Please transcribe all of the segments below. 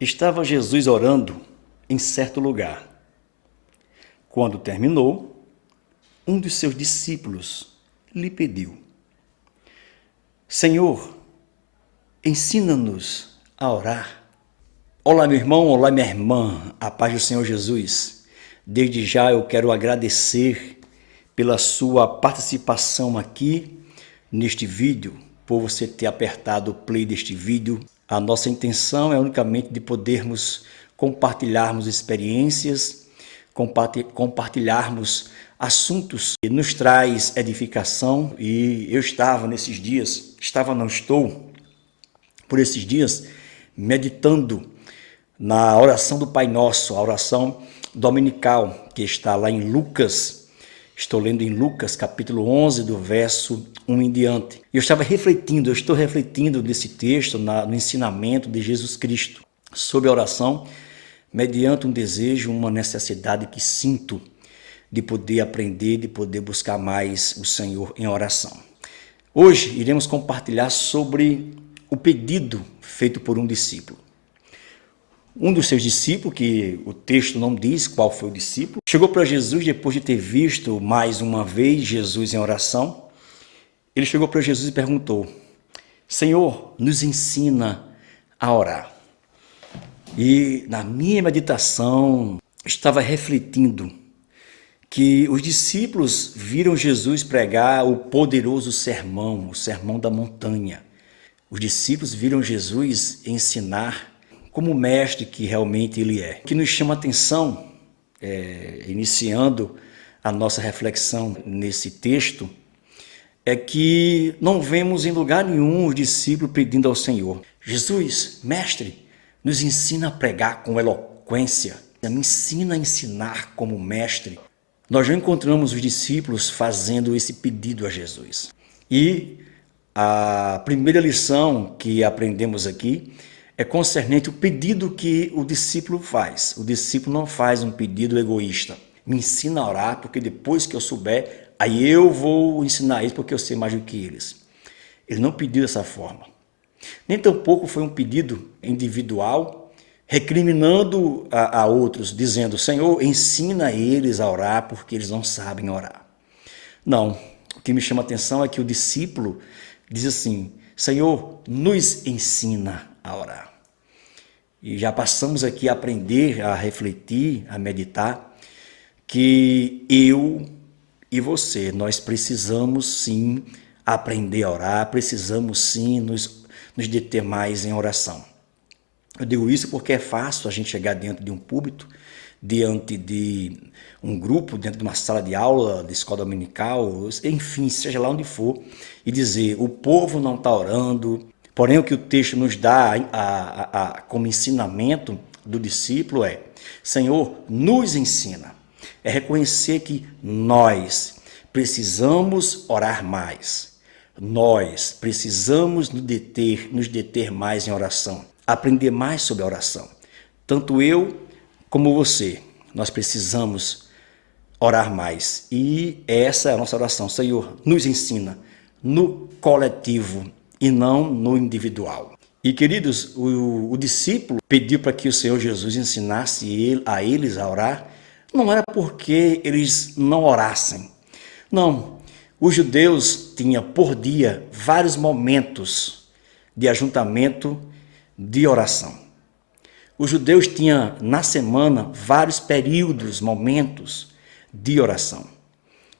Estava Jesus orando em certo lugar. Quando terminou, um dos seus discípulos lhe pediu: Senhor, ensina-nos a orar. Olá, meu irmão, olá, minha irmã, a paz do Senhor Jesus. Desde já eu quero agradecer pela sua participação aqui neste vídeo, por você ter apertado o play deste vídeo. A nossa intenção é unicamente de podermos compartilharmos experiências, compartilharmos assuntos que nos traz edificação. E eu estou por esses dias meditando na oração do Pai Nosso, a oração dominical que está lá em Lucas. Estou lendo em Lucas, capítulo 11, do verso 1 em diante. Eu estou refletindo nesse texto, no ensinamento de Jesus Cristo, sobre a oração, mediante um desejo, uma necessidade que sinto de poder aprender, de poder buscar mais o Senhor em oração. Hoje iremos compartilhar sobre o pedido feito por um discípulo. Um dos seus discípulos, que o texto não diz qual foi o discípulo, chegou para Jesus depois de ter visto mais uma vez Jesus em oração. Ele chegou para Jesus e perguntou: Senhor, nos ensina a orar. E na minha meditação estava refletindo que os discípulos viram Jesus pregar o poderoso sermão, o sermão da montanha. Os discípulos viram Jesus ensinar como mestre que realmente ele é. O que nos chama a atenção, iniciando a nossa reflexão nesse texto, é que não vemos em lugar nenhum os discípulos pedindo ao Senhor: Jesus, mestre, nos ensina a pregar com eloquência, me ensina a ensinar como mestre. Nós já encontramos os discípulos fazendo esse pedido a Jesus. E a primeira lição que aprendemos aqui é concernente o pedido que o discípulo faz. O discípulo não faz um pedido egoísta. Me ensina a orar, porque depois que eu souber, aí eu vou ensinar eles, porque eu sei mais do que eles. Ele não pediu dessa forma. Nem tampouco foi um pedido individual, recriminando a outros, dizendo: Senhor, ensina eles a orar, porque eles não sabem orar. Não, o que me chama a atenção é que o discípulo diz assim: Senhor, nos ensina a orar. E já passamos aqui a aprender, a refletir, a meditar, que eu e você, nós precisamos sim aprender a orar, precisamos sim nos deter mais em oração. Eu digo isso porque é fácil a gente chegar dentro de um púlpito, diante de um grupo, dentro de uma sala de aula, de escola dominical, enfim, seja lá onde for, e dizer: o povo não está orando. Porém, o que o texto nos dá como ensinamento do discípulo é: Senhor, nos ensina. É reconhecer que nós precisamos orar mais. Nós precisamos nos deter mais em oração. Aprender mais sobre a oração. Tanto eu como você, nós precisamos orar mais. E essa é a nossa oração. Senhor, nos ensina no coletivo e não no individual. E, queridos, o discípulo pediu para que o Senhor Jesus ensinasse a eles a orar, não era porque eles não orassem. Não, os judeus tinham por dia vários momentos de ajuntamento de oração. Os judeus tinham na semana vários períodos, momentos de oração.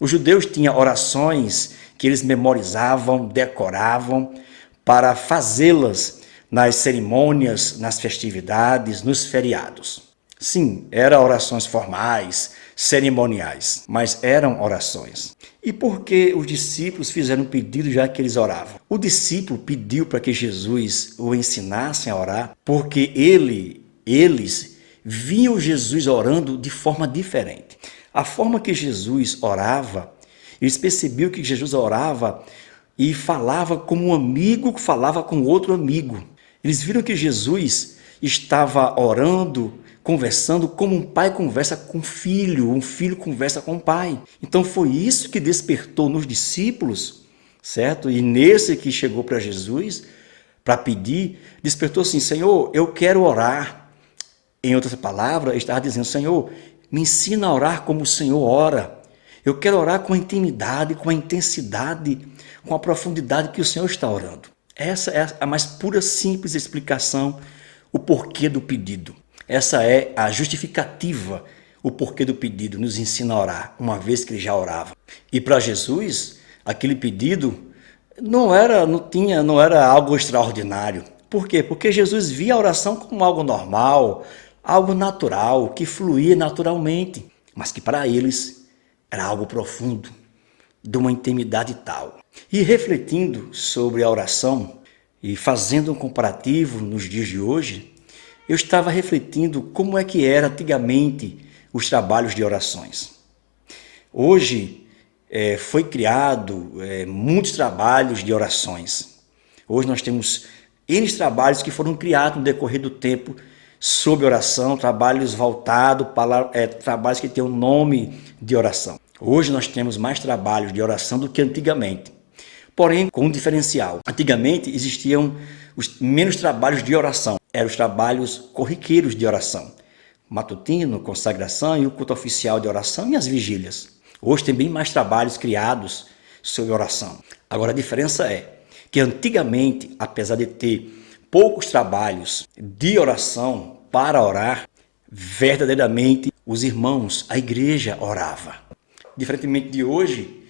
Os judeus tinham orações que eles memorizavam, decoravam, para fazê-las nas cerimônias, nas festividades, nos feriados. Sim, eram orações formais, cerimoniais, mas eram orações. E por que os discípulos fizeram um pedido já que eles oravam? O discípulo pediu para que Jesus o ensinasse a orar, porque eles viam Jesus orando de forma diferente. A forma que Jesus orava, eles percebiam que Jesus orava e falava como um amigo que falava com outro amigo. Eles viram que Jesus estava orando, conversando como um pai conversa com um filho conversa com o pai. Então foi isso que despertou nos discípulos, certo? E nesse que chegou para Jesus para pedir, despertou assim: Senhor, eu quero orar. Em outras palavras, ele estava dizendo: Senhor, me ensina a orar como o Senhor ora. Eu quero orar com a intimidade, com a intensidade, com a profundidade que o Senhor está orando. Essa é a mais pura, simples explicação, o porquê do pedido. Essa é a justificativa, o porquê do pedido, nos ensina a orar, uma vez que ele já orava. E para Jesus, aquele pedido não era algo extraordinário. Por quê? Porque Jesus via a oração como algo normal, algo natural, que fluía naturalmente, mas que para eles era algo profundo, de uma intimidade tal. E refletindo sobre a oração e fazendo um comparativo nos dias de hoje, eu estava refletindo como é que era antigamente os trabalhos de orações. Hoje foi criado muitos trabalhos de orações. Hoje nós temos N trabalhos que foram criados no decorrer do tempo sobre oração, trabalhos voltados para trabalhos que têm o nome de oração. Hoje nós temos mais trabalhos de oração do que antigamente, porém com um diferencial. Antigamente existiam menos trabalhos de oração, eram os trabalhos corriqueiros de oração, matutino, consagração e o culto oficial de oração e as vigílias. Hoje tem bem mais trabalhos criados sobre oração. Agora a diferença é que antigamente, apesar de ter poucos trabalhos de oração para orar, verdadeiramente os irmãos, a igreja orava. Diferentemente de hoje,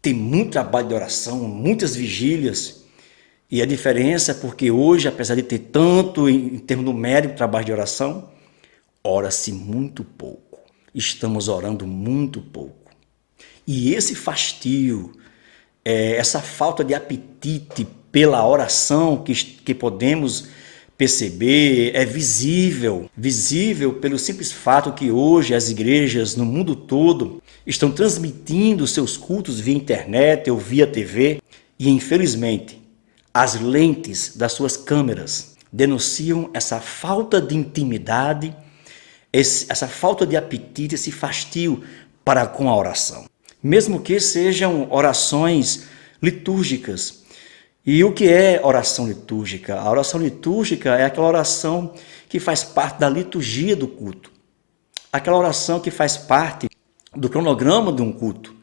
tem muito trabalho de oração, muitas vigílias, e a diferença é porque hoje, apesar de ter tanto em termos numéricos trabalho de oração, ora-se muito pouco. Estamos orando muito pouco. E esse fastio, essa falta de apetite pela oração que podemos perceber, é visível pelo simples fato que hoje as igrejas no mundo todo estão transmitindo seus cultos via internet ou via TV e, infelizmente, as lentes das suas câmeras denunciam essa falta de intimidade, essa falta de apetite, esse fastio para com a oração. Mesmo que sejam orações litúrgicas. E o que é oração litúrgica? A oração litúrgica é aquela oração que faz parte da liturgia do culto. Aquela oração que faz parte do cronograma de um culto.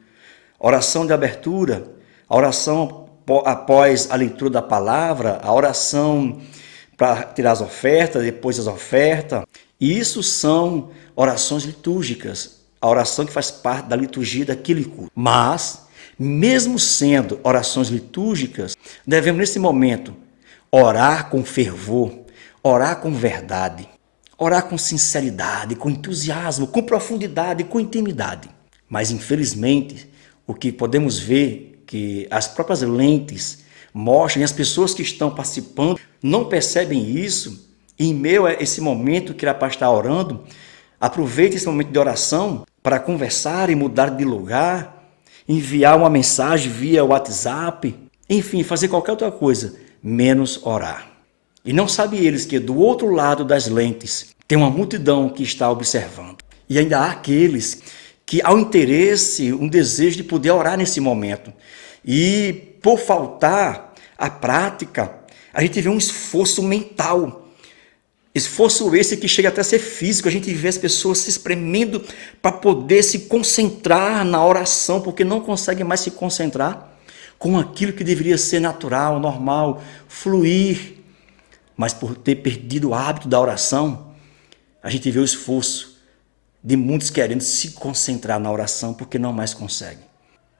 A oração de abertura, a oração após a leitura da palavra, a oração para tirar as ofertas, depois as ofertas. E isso são orações litúrgicas, a oração que faz parte da liturgia daquele culto. Mas, mesmo sendo orações litúrgicas, devemos nesse momento orar com fervor, orar com verdade, orar com sinceridade, com entusiasmo, com profundidade, com intimidade. Mas, infelizmente, o que podemos ver que as próprias lentes mostram e as pessoas que estão participando não percebem isso. E em meio a esse momento que a paz está orando, aproveite esse momento de oração para conversar e mudar de lugar, enviar uma mensagem via WhatsApp, enfim, fazer qualquer outra coisa, menos orar. E não sabem eles que do outro lado das lentes tem uma multidão que está observando. E ainda há aqueles que há um interesse, um desejo de poder orar nesse momento. E por faltar a prática, a gente vê um esforço mental. Esforço esse que chega até a ser físico, a gente vê as pessoas se espremendo para poder se concentrar na oração, porque não conseguem mais se concentrar com aquilo que deveria ser natural, normal, fluir. Mas por ter perdido o hábito da oração, a gente vê o esforço de muitos querendo se concentrar na oração, porque não mais conseguem.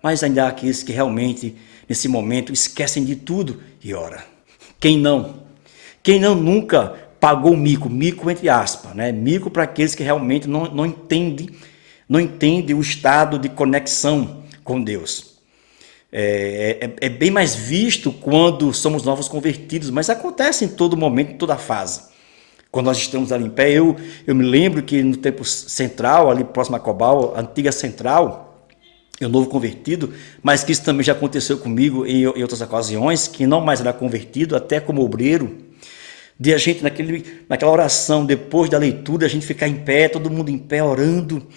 Mas ainda há aqueles que realmente, nesse momento, esquecem de tudo e ora. Quem não? Quem não nunca pagou mico entre aspas, né? Mico para aqueles que realmente não entendem o estado de conexão com Deus. É bem mais visto quando somos novos convertidos, mas acontece em todo momento, em toda fase. Quando nós estamos ali em pé, eu me lembro que no tempo central, ali próximo a Cobal, a antiga central, eu novo convertido, mas que isso também já aconteceu comigo em outras ocasiões, que não mais era convertido, até como obreiro, de a gente naquela oração, depois da leitura, a gente ficar em pé, todo mundo em pé, orando,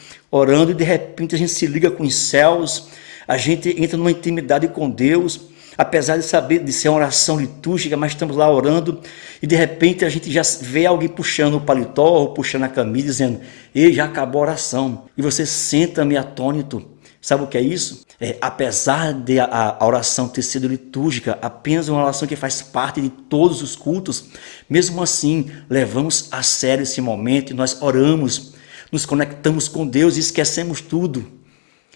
e de repente a gente se liga com os céus, a gente entra numa intimidade com Deus, apesar de saber de ser uma oração litúrgica, mas estamos lá orando e de repente a gente já vê alguém puxando o paletó ou puxando a camisa dizendo: ei, já acabou a oração. E você senta meio atônito. Sabe o que é isso? Apesar de a oração ter sido litúrgica, apenas uma oração que faz parte de todos os cultos, mesmo assim levamos a sério esse momento e nós oramos, nos conectamos com Deus e esquecemos tudo.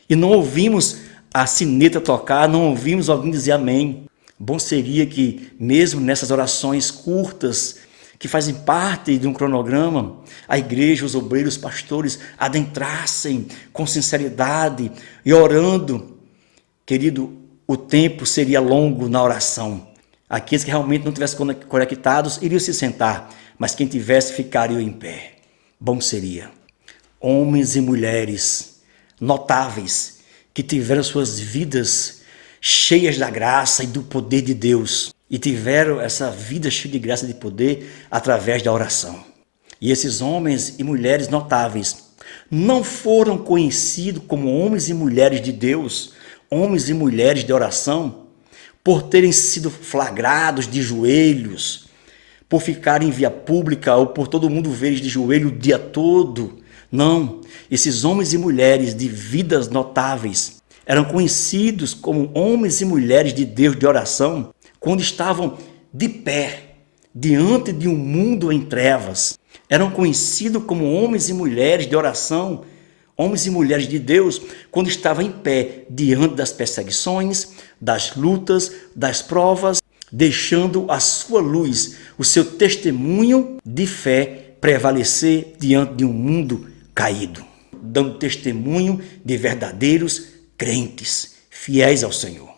E não ouvimos a sineta tocar, não ouvimos alguém dizer amém. Bom seria que, mesmo nessas orações curtas, que fazem parte de um cronograma, a igreja, os obreiros, os pastores adentrassem com sinceridade e orando. Querido, o tempo seria longo na oração. Aqueles que realmente não tivessem conectados iriam se sentar, mas quem tivesse ficaria em pé. Bom seria. Homens e mulheres notáveis que tiveram suas vidas cheias da graça e do poder de Deus e tiveram essa vida cheia de graça e de poder através da oração. E esses homens e mulheres notáveis não foram conhecidos como homens e mulheres de Deus, homens e mulheres de oração, por terem sido flagrados de joelhos, por ficarem em via pública ou por todo mundo ver eles de joelho o dia todo. Não, esses homens e mulheres de vidas notáveis eram conhecidos como homens e mulheres de Deus de oração quando estavam de pé diante de um mundo em trevas. Eram conhecidos como homens e mulheres de oração, homens e mulheres de Deus, quando estavam em pé diante das perseguições, das lutas, das provas, deixando a sua luz, o seu testemunho de fé prevalecer diante de um mundo caído, dando testemunho de verdadeiros crentes, fiéis ao Senhor.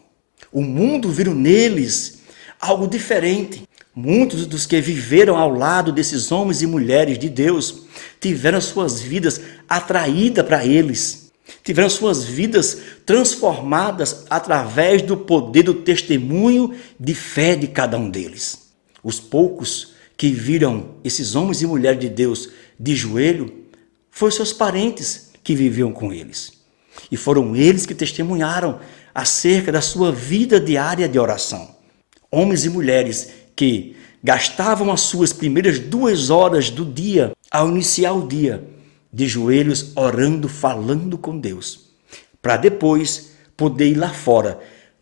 O mundo viu neles algo diferente. Muitos dos que viveram ao lado desses homens e mulheres de Deus tiveram suas vidas atraídas para eles, tiveram suas vidas transformadas através do poder do testemunho de fé de cada um deles. Os poucos que viram esses homens e mulheres de Deus de joelho foram seus parentes que viviam com eles. E foram eles que testemunharam acerca da sua vida diária de oração. Homens e mulheres que gastavam as suas primeiras 2 horas do dia, ao iniciar o dia, de joelhos orando, falando com Deus, para depois poder ir lá fora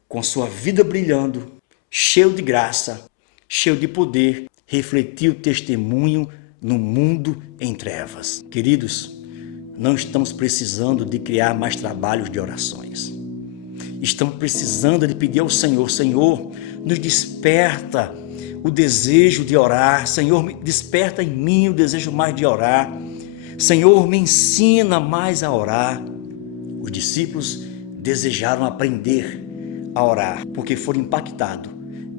com sua vida brilhando, cheio de graça, cheio de poder, refletir o testemunho no mundo em trevas. Queridos, não estamos precisando de criar mais trabalhos de orações. Estamos precisando de pedir ao Senhor: Senhor, nos desperta o desejo de orar. Senhor, desperta em mim o desejo mais de orar. Senhor, me ensina mais a orar. Os discípulos desejaram aprender a orar, porque foram impactados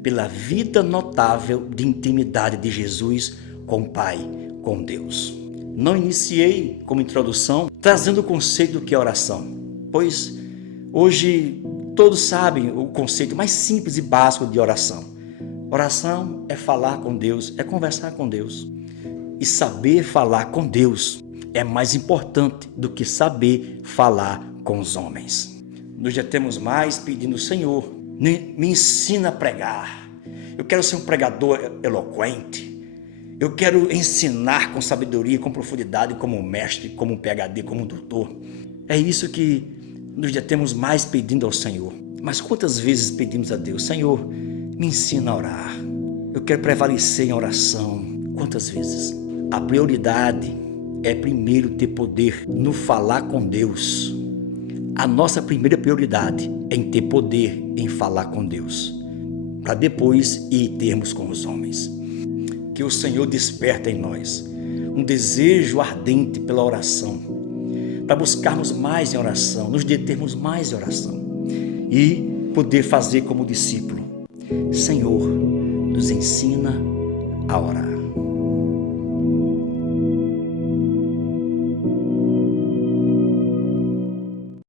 pela vida notável de intimidade de Jesus com o Pai, com Deus. Não iniciei como introdução trazendo o conceito do que é oração, pois hoje todos sabem o conceito mais simples e básico de oração. Oração é falar com Deus, é conversar com Deus. E saber falar com Deus é mais importante do que saber falar com os homens. Nós já temos mais pedindo: Senhor, me ensina a pregar. Eu quero ser um pregador eloquente. Eu quero ensinar com sabedoria, com profundidade, como um mestre, como um PhD, como um doutor. É isso que nós já temos mais pedindo ao Senhor. Mas quantas vezes pedimos a Deus: Senhor, me ensina a orar. Eu quero prevalecer em oração. Quantas vezes? A prioridade é primeiro ter poder no falar com Deus. A nossa primeira prioridade é em ter poder em falar com Deus, para depois ir termos com os homens. Que o Senhor desperta em nós um desejo ardente pela oração, para buscarmos mais em oração, nos determos mais em oração e poder fazer como discípulo: Senhor, nos ensina a orar.